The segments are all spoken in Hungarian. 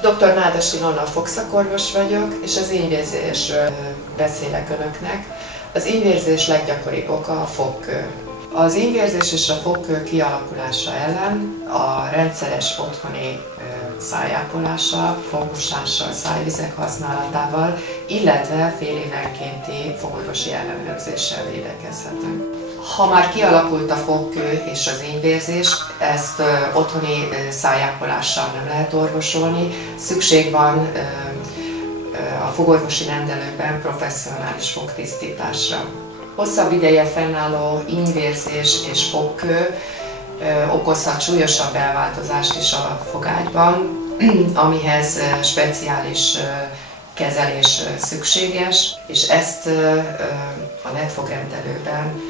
Dr. Nádas Ilona fogszakorvos vagyok, és az ínyvérzésről beszélek önöknek. Az ínyvérzés leggyakoribb oka a fogkő. Az ínyvérzés és a fogkő kialakulása ellen a rendszeres otthoni szájápolással, fogmosással, szájvizek használatával, illetve félévenkénti fogorvosi ellenőrzéssel védekezhetünk. Ha már kialakult a fogkő és az ínyvérzés, ezt otthoni szájápolással nem lehet orvosolni, szükség van a fogorvosi rendelőben professzionális fogtisztításra. Hosszabb ideje fennálló ínyvérzés és fogkő okozhat súlyosabb elváltozást is a fogágyban, amihez speciális kezelés szükséges, és ezt a netfogrendelőben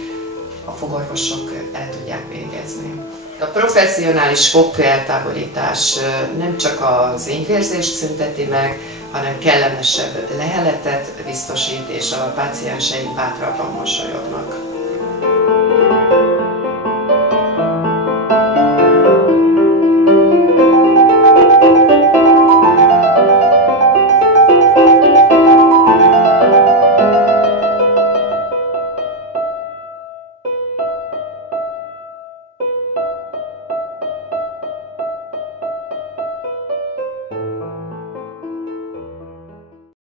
a fogorvosok el tudják végezni. A professzionális fogkő eltávolítás nem csak az ínyvérzést szünteti meg, hanem kellemesebb leheletet biztosít, és a pácienseink bátrabban mosolyognak.